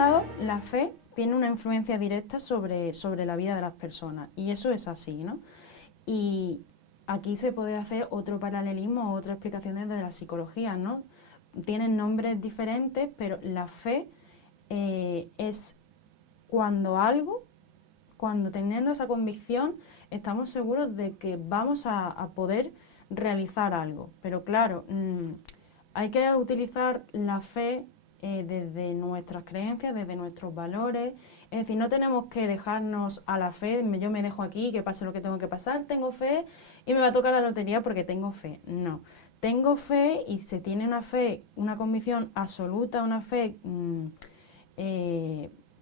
lado, la fe tiene una influencia directa sobre la vida de las personas, y eso es así, ¿no? Y aquí se puede hacer otro paralelismo, otra explicación desde la psicología, ¿no? Tienen nombres diferentes, pero la fe es cuando teniendo esa convicción, estamos seguros de que vamos a poder realizar algo. Pero claro, hay que utilizar la fe desde nuestras creencias, desde nuestros valores. Es decir, no tenemos que dejarnos a la fe, yo me dejo aquí, que pase lo que tengo que pasar, tengo fe y me va a tocar la lotería porque tengo fe. No, tengo fe y se tiene una fe, una convicción absoluta, una fe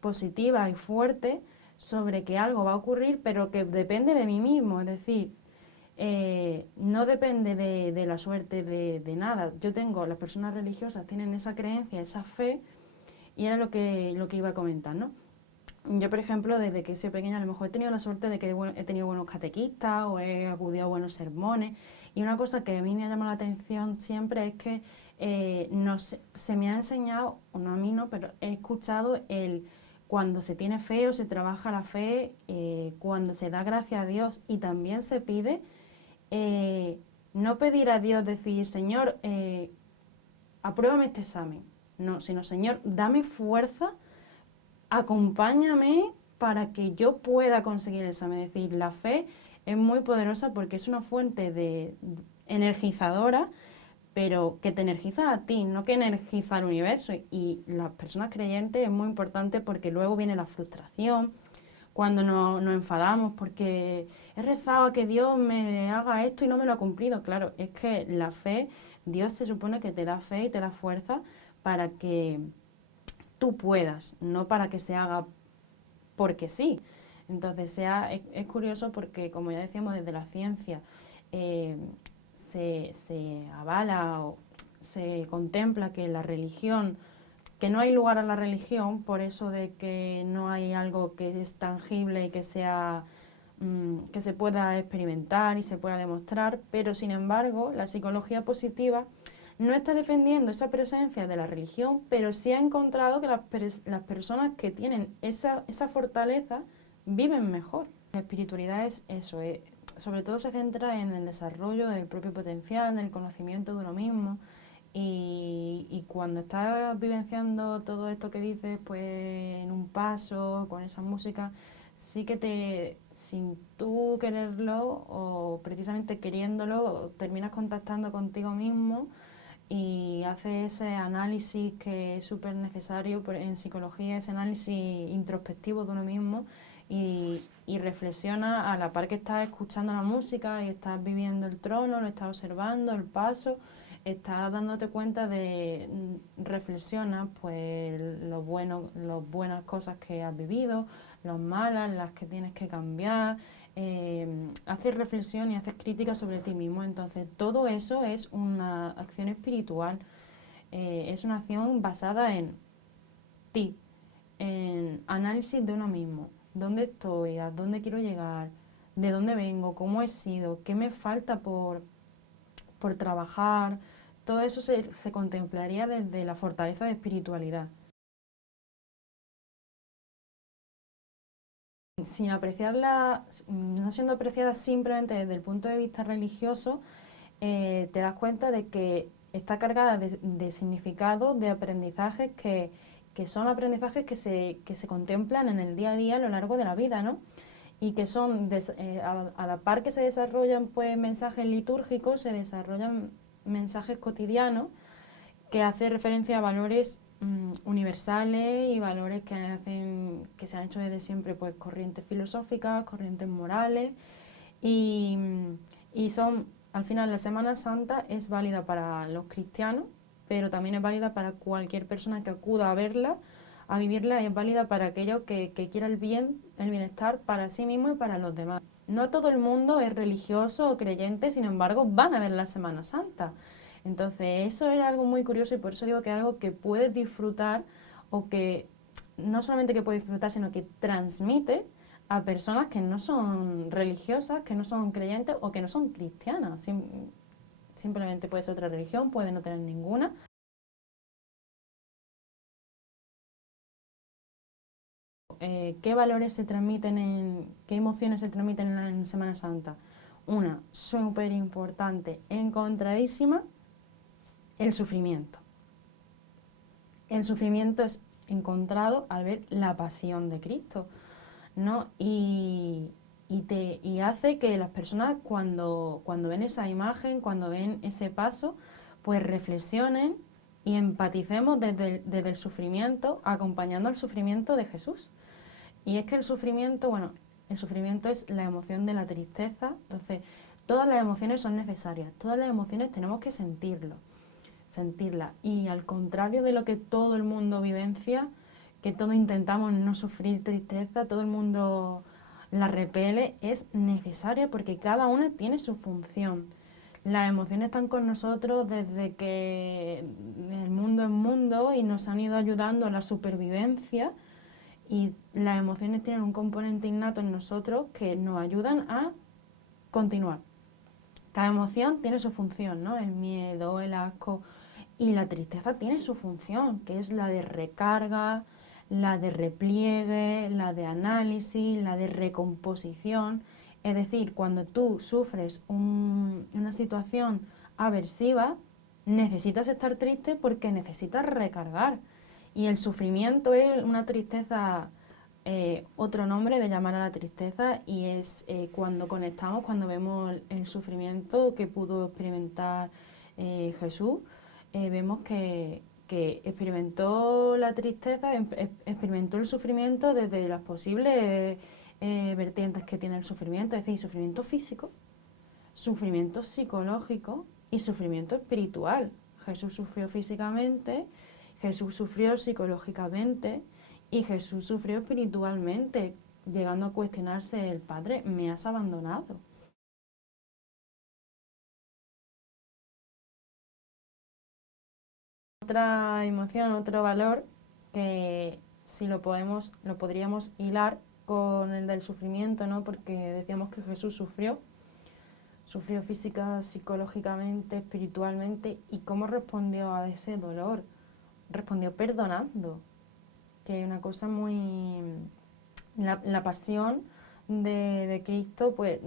positiva y fuerte sobre que algo va a ocurrir, pero que depende de mí mismo, es decir, no depende de la suerte de nada. Las personas religiosas tienen esa creencia, esa fe, y era lo que iba a comentar, ¿no? Yo, por ejemplo, desde que soy pequeña, a lo mejor he tenido la suerte de que he tenido buenos catequistas o he acudido a buenos sermones, y una cosa que a mí me ha llamado la atención siempre es que se me ha enseñado, o no a mí no, pero he escuchado cuando se tiene fe o se trabaja la fe, cuando se da gracias a Dios y también se pide, no pedir a Dios, decir, Señor, apruébame este examen, no, sino, Señor, dame fuerza, acompáñame para que yo pueda conseguir el examen. Es decir, la fe es muy poderosa porque es una fuente energizadora, pero que te energiza a ti, no que energiza al universo. Y las personas creyentes es muy importante porque luego viene la frustración, cuando nos enfadamos porque he rezado a que Dios me haga esto y no me lo ha cumplido. Claro, es que la fe, Dios se supone que te da fe y te da fuerza para que tú puedas, no para que se haga porque sí. Entonces es curioso porque, como ya decíamos, desde la ciencia se avala o se contempla que la religión, que no hay lugar a la religión por eso de que no hay algo que es tangible y que que se pueda experimentar y se pueda demostrar, pero sin embargo la psicología positiva no está defendiendo esa presencia de la religión, pero sí ha encontrado que las personas que tienen esa fortaleza viven mejor. La espiritualidad es eso, sobre todo se centra en el desarrollo del propio potencial, en el conocimiento de uno mismo, y cuando estás vivenciando todo esto que dices, pues en un paso, con esa música, sí que sin tú quererlo o precisamente queriéndolo, terminas contactando contigo mismo y haces ese análisis que es súper necesario en psicología, ese análisis introspectivo de uno mismo, y reflexiona a la par que estás escuchando la música y estás viviendo el trono, lo estás observando, el paso, estás dándote cuenta reflexiona pues las buenas cosas que has vivido, las malas, las que tienes que cambiar, haces reflexión y haces crítica sobre ti mismo. Entonces todo eso es una acción espiritual, es una acción basada en ti, en análisis de uno mismo, dónde estoy, a dónde quiero llegar, de dónde vengo, cómo he sido, qué me falta por trabajar. Todo eso se contemplaría desde la fortaleza de espiritualidad. Sin apreciarla, no siendo apreciada simplemente desde el punto de vista religioso, te das cuenta de que está cargada de significados, de aprendizajes que son aprendizajes que se contemplan en el día a día a lo largo de la vida, ¿no? Y que son, a la par que se desarrollan pues, mensajes litúrgicos, se desarrollan mensajes cotidianos que hacen referencia a valores universales y valores que se han hecho desde siempre, pues corrientes filosóficas, corrientes morales, y, y son, al final, la Semana Santa es válida para los cristianos, pero también es válida para cualquier persona que acuda a verla, a vivirla, y es válida para aquellos que quiera el bienestar para sí mismo y para los demás. No todo el mundo es religioso o creyente, sin embargo, van a ver la Semana Santa. Entonces, eso era algo muy curioso, y por eso digo que es algo que puedes disfrutar, o que no solamente que puedes disfrutar, sino que transmite a personas que no son religiosas, que no son creyentes o que no son cristianas. Simplemente puede ser otra religión, puede no tener ninguna, ¿qué valores se transmiten qué emociones se transmiten en Semana Santa? Una súper importante, encontradísima, el sufrimiento. El sufrimiento es encontrado al ver la pasión de Cristo, ¿no? Y hace que las personas cuando ven esa imagen, cuando ven ese paso, pues reflexionen y empaticemos desde el sufrimiento, acompañando el sufrimiento de Jesús. Y es que el sufrimiento, bueno, el sufrimiento es la emoción de la tristeza, entonces todas las emociones son necesarias, todas las emociones tenemos que sentirlas. Y al contrario de lo que todo el mundo vivencia, que todos intentamos no sufrir tristeza, todo el mundo la repele, es necesaria porque cada una tiene su función. Las emociones están con nosotros desde que el mundo es mundo y nos han ido ayudando a la supervivencia, y las emociones tienen un componente innato en nosotros que nos ayudan a continuar. Cada emoción tiene su función, ¿no? El miedo, el asco, y la tristeza tiene su función, que es la de recarga, la de repliegue, la de análisis, la de recomposición. Es decir, cuando tú sufres una situación aversiva, necesitas estar triste porque necesitas recargar. Y el sufrimiento es una tristeza, otro nombre de llamar a la tristeza, y es cuando conectamos, cuando vemos el sufrimiento que pudo experimentar Jesús. Vemos que experimentó la tristeza, experimentó el sufrimiento desde las posibles vertientes que tiene el sufrimiento, es decir, sufrimiento físico, sufrimiento psicológico y sufrimiento espiritual. Jesús sufrió físicamente, Jesús sufrió psicológicamente y Jesús sufrió espiritualmente, llegando a cuestionarse el Padre, ¿me has abandonado? Otra emoción, otro valor que si lo podríamos hilar con el del sufrimiento, ¿no? Porque decíamos que Jesús sufrió física, psicológicamente, espiritualmente, y cómo respondió a ese dolor. Respondió perdonando, que es una cosa muy... La pasión de Cristo, pues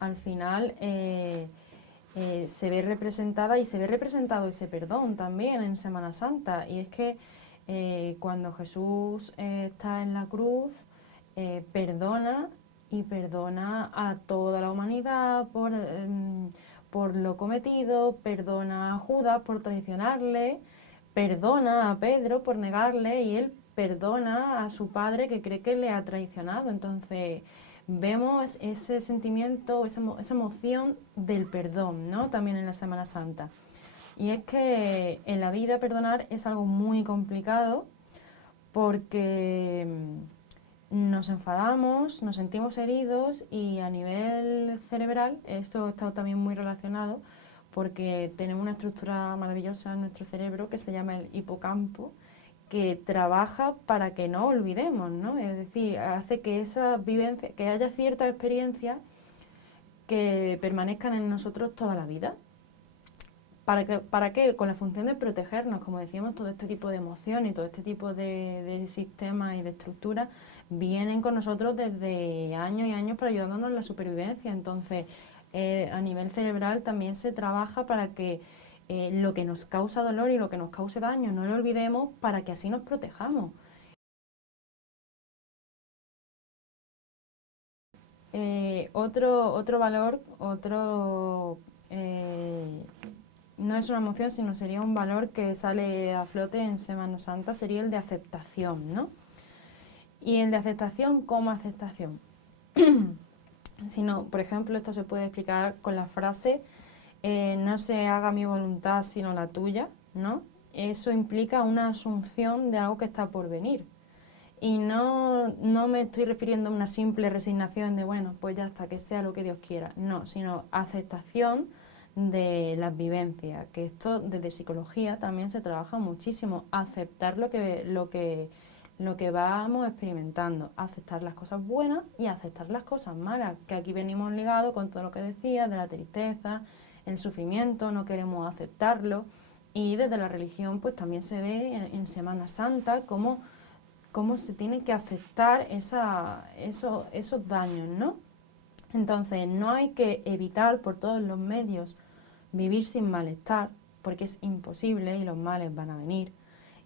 al final se ve representada, y se ve representado ese perdón también en Semana Santa. Y es que cuando Jesús está en la cruz, perdona, y perdona a toda la humanidad por lo cometido, perdona a Judas por traicionarle, perdona a Pedro por negarle, y él perdona a su padre que cree que le ha traicionado. Entonces vemos ese sentimiento, esa emoción del perdón, ¿no? También en la Semana Santa. Y es que en la vida perdonar es algo muy complicado porque nos enfadamos, nos sentimos heridos, y a nivel cerebral esto está también muy relacionado porque tenemos una estructura maravillosa en nuestro cerebro que se llama el hipocampo, que trabaja para que no olvidemos, ¿no? Es decir, hace que esa vivencia, que haya ciertas experiencias que permanezcan en nosotros toda la vida. ¿Para qué? Con la función de protegernos, como decíamos, todo este tipo de emociones y todo este tipo de sistemas y de estructuras vienen con nosotros desde años y años para ayudarnos en la supervivencia. Entonces, a nivel cerebral también se trabaja para que lo que nos causa dolor y lo que nos cause daño no lo olvidemos, para que así nos protejamos. Otro valor, no es una emoción, sino sería un valor que sale a flote en Semana Santa, sería el de aceptación, ¿no? Y el de aceptación, ¿cómo aceptación? Por ejemplo, esto se puede explicar con la frase no se haga mi voluntad sino la tuya, ¿no? Eso implica una asunción de algo que está por venir. Y no me estoy refiriendo a una simple resignación de, bueno, pues ya está, que sea lo que Dios quiera. No, sino aceptación de las vivencias, que esto desde psicología también se trabaja muchísimo. Aceptar lo que vamos experimentando, aceptar las cosas buenas y aceptar las cosas malas, que aquí venimos ligados con todo lo que decía de la tristeza, el sufrimiento, no queremos aceptarlo. Y desde la religión pues también se ve en Semana Santa cómo cómo se tiene que afectar esos daños, ¿no? Entonces, no hay que evitar por todos los medios vivir sin malestar, porque es imposible y los males van a venir.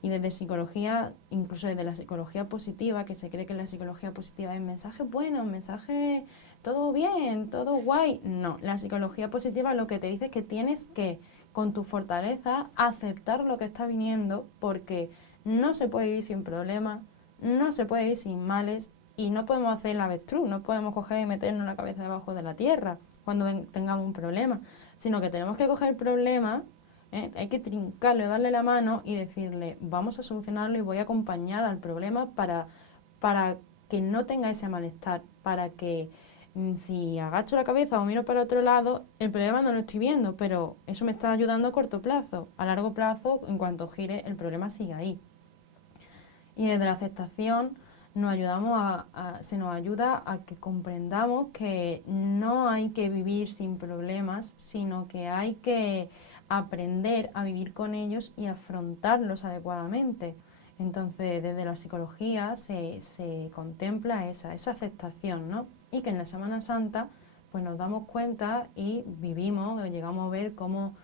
Y desde psicología, incluso desde la psicología positiva, que se cree que la psicología positiva es mensaje bueno, mensaje todo bien, todo guay. No, la psicología positiva lo que te dice es que tienes que, con tu fortaleza, aceptar lo que está viniendo, porque no se puede vivir sin problemas, no se puede vivir sin males, y no podemos hacer el avestruz, no podemos coger y meternos la cabeza debajo de la tierra cuando tengamos un problema, sino que tenemos que coger el problema, hay que trincarlo, darle la mano y decirle, vamos a solucionarlo y voy a acompañar al problema para que no tenga ese malestar, para que si agacho la cabeza o miro para otro lado, el problema no lo estoy viendo, pero eso me está ayudando a corto plazo. A largo plazo, en cuanto gire, el problema sigue ahí. Y desde la aceptación se nos ayuda a que comprendamos que no hay que vivir sin problemas, sino que hay que aprender a vivir con ellos y afrontarlos adecuadamente. Entonces, desde la psicología se contempla esa aceptación, ¿no? Y que en la Semana Santa pues nos damos cuenta y vivimos, o llegamos a ver cómo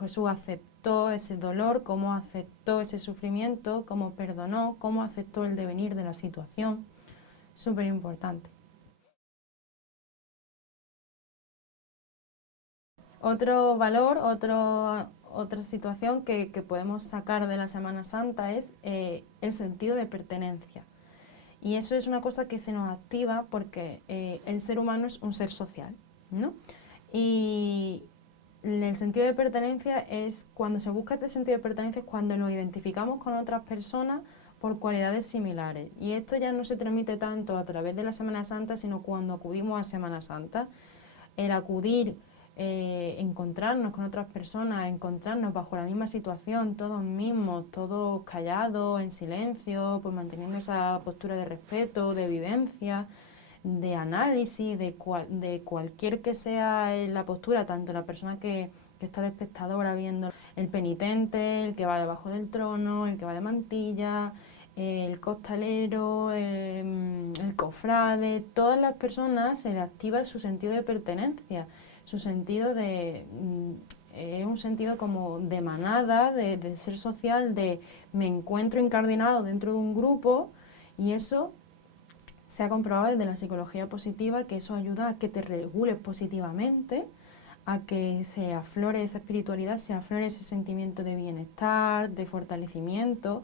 Jesús aceptó ese dolor, cómo aceptó ese sufrimiento, cómo perdonó, cómo aceptó el devenir de la situación. Súper importante. Otro valor, otra situación que podemos sacar de la Semana Santa es el sentido de pertenencia. Y eso es una cosa que se nos activa porque el ser humano es un ser social, ¿no? Y el sentido de pertenencia es, cuando se busca este sentido de pertenencia, es cuando nos identificamos con otras personas por cualidades similares. Y esto ya no se transmite tanto a través de la Semana Santa, sino cuando acudimos a Semana Santa. El acudir, encontrarnos con otras personas, encontrarnos bajo la misma situación, todos mismos, todos callados, en silencio, pues manteniendo esa postura de respeto, de vivencia, de análisis, de cualquier que sea la postura, tanto la persona que está de espectadora viendo, el penitente, el que va debajo del trono, el que va de mantilla, el costalero, el cofrade, todas las personas se les activa su sentido de pertenencia, su sentido es un sentido como de manada, de ser social, de me encuentro incardinado dentro de un grupo, y eso se ha comprobado desde la psicología positiva que eso ayuda a que te regules positivamente, a que se aflore esa espiritualidad, se aflore ese sentimiento de bienestar, de fortalecimiento,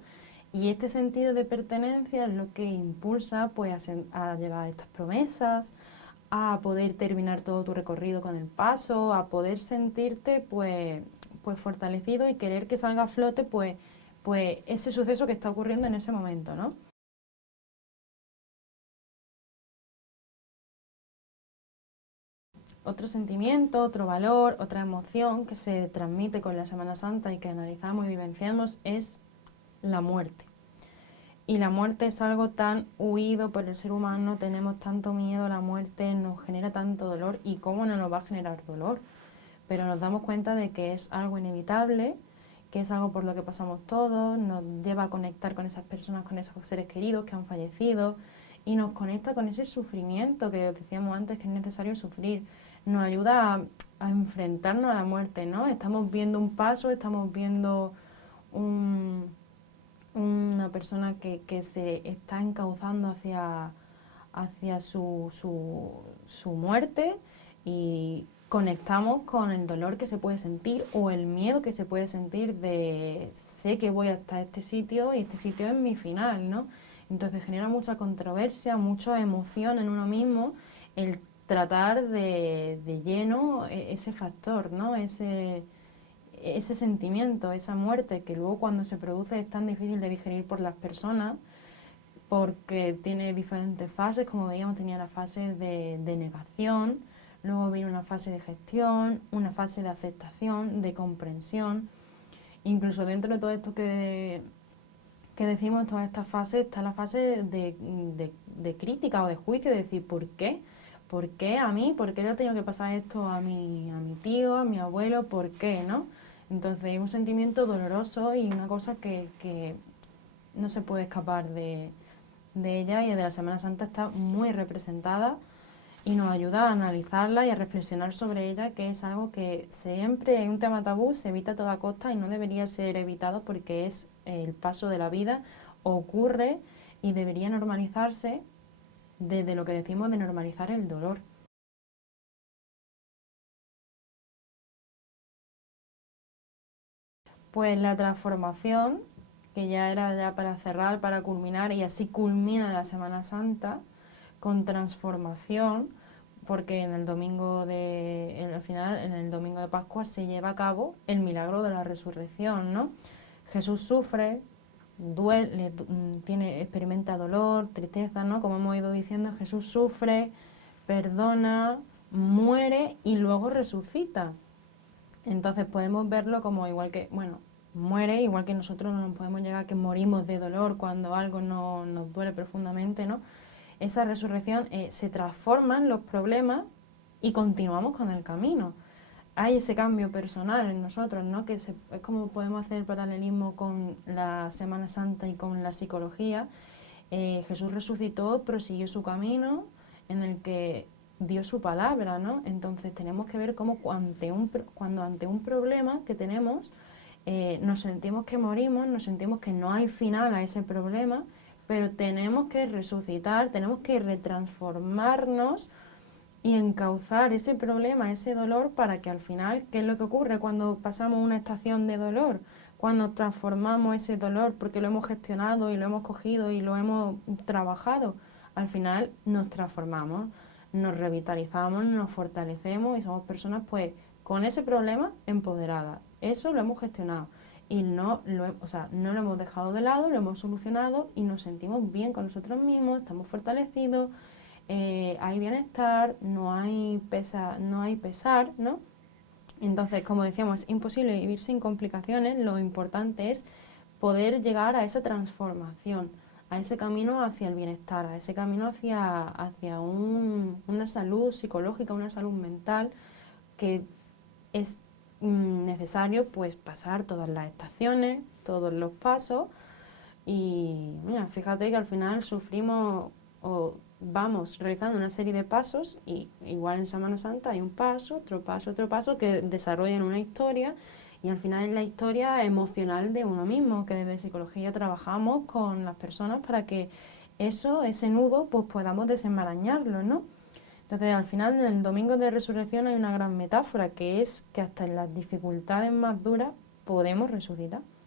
y este sentido de pertenencia es lo que impulsa pues a llevar estas promesas, a poder terminar todo tu recorrido con el paso, a poder sentirte pues fortalecido y querer que salga a flote pues ese suceso que está ocurriendo en ese momento, ¿no? Otro sentimiento, otro valor, otra emoción que se transmite con la Semana Santa y que analizamos y vivenciamos es la muerte. Y la muerte es algo tan huido por el ser humano, tenemos tanto miedo a la muerte, nos genera tanto dolor, y cómo no nos va a generar dolor. Pero nos damos cuenta de que es algo inevitable, que es algo por lo que pasamos todos, nos lleva a conectar con esas personas, con esos seres queridos que han fallecido, y nos conecta con ese sufrimiento que decíamos antes que es necesario sufrir. Nos ayuda a enfrentarnos a la muerte, ¿no? Estamos viendo un paso, estamos viendo una persona que se está encauzando hacia su muerte, y conectamos con el dolor que se puede sentir o el miedo que se puede sentir de sé que voy hasta este sitio y este sitio es mi final, ¿no? Entonces genera mucha controversia, mucha emoción en uno mismo el tratar de lleno ese factor, ¿no? Ese sentimiento, esa muerte, que luego cuando se produce es tan difícil de digerir por las personas, porque tiene diferentes fases, como veíamos tenía la fase de negación, luego viene una fase de gestión, una fase de aceptación, de comprensión. Incluso dentro de todo esto que decimos, todas estas fases, está la fase de crítica o de juicio, de decir, ¿por qué? ¿Por qué a mí? ¿Por qué le ha tenido que pasar esto a mi tío, a mi abuelo? ¿Por qué? ¿No? Entonces es un sentimiento doloroso y una cosa que no se puede escapar de de ella y de la Semana Santa está muy representada y nos ayuda a analizarla y a reflexionar sobre ella, que es algo que siempre es un tema tabú, se evita a toda costa y no debería ser evitado porque es el paso de la vida, ocurre y debería normalizarse desde lo que decimos de normalizar el dolor. Pues la transformación, que ya era ya para cerrar, para culminar, y así culmina la Semana Santa, con transformación, porque en el domingo al final, en el domingo de Pascua se lleva a cabo el milagro de la resurrección, ¿no? Jesús sufre, duele, experimenta dolor, tristeza, ¿no? Como hemos ido diciendo, Jesús sufre, perdona, muere y luego resucita. Entonces podemos verlo como igual que, bueno, muere, igual que nosotros no nos podemos llegar a que morimos de dolor cuando algo nos duele profundamente, ¿no? Esa resurrección se transforman los problemas y continuamos con el camino. Hay ese cambio personal en nosotros, ¿no? Es como podemos hacer el paralelismo con la Semana Santa y con la psicología. Jesús resucitó, prosiguió su camino en el que dio su palabra, ¿no? Entonces tenemos que ver cómo cuando ante un problema que tenemos nos sentimos que morimos, nos sentimos que no hay final a ese problema, pero tenemos que resucitar, tenemos que retransformarnos y encauzar ese problema, ese dolor, para que al final, ¿qué es lo que ocurre cuando pasamos una estación de dolor? Cuando transformamos ese dolor porque lo hemos gestionado y lo hemos cogido y lo hemos trabajado, al final nos transformamos, nos revitalizamos, nos fortalecemos y somos personas pues con ese problema empoderadas. Eso lo hemos gestionado y no lo hemos dejado de lado, lo hemos solucionado y nos sentimos bien con nosotros mismos, estamos fortalecidos, hay bienestar, no hay pesar, ¿no? Entonces, como decíamos, es imposible vivir sin complicaciones, lo importante es poder llegar a esa transformación, a ese camino hacia el bienestar, a ese camino hacia una salud psicológica, una salud mental, que es necesario pues pasar todas las estaciones, todos los pasos y mira, fíjate que al final sufrimos o vamos realizando una serie de pasos y igual en Semana Santa hay un paso, otro paso que desarrollan una historia y al final es la historia emocional de uno mismo, que desde psicología trabajamos con las personas para que ese nudo, pues podamos desenmarañarlo, ¿no? Entonces, al final, en el Domingo de Resurrección hay una gran metáfora, que es que hasta en las dificultades más duras podemos resucitar.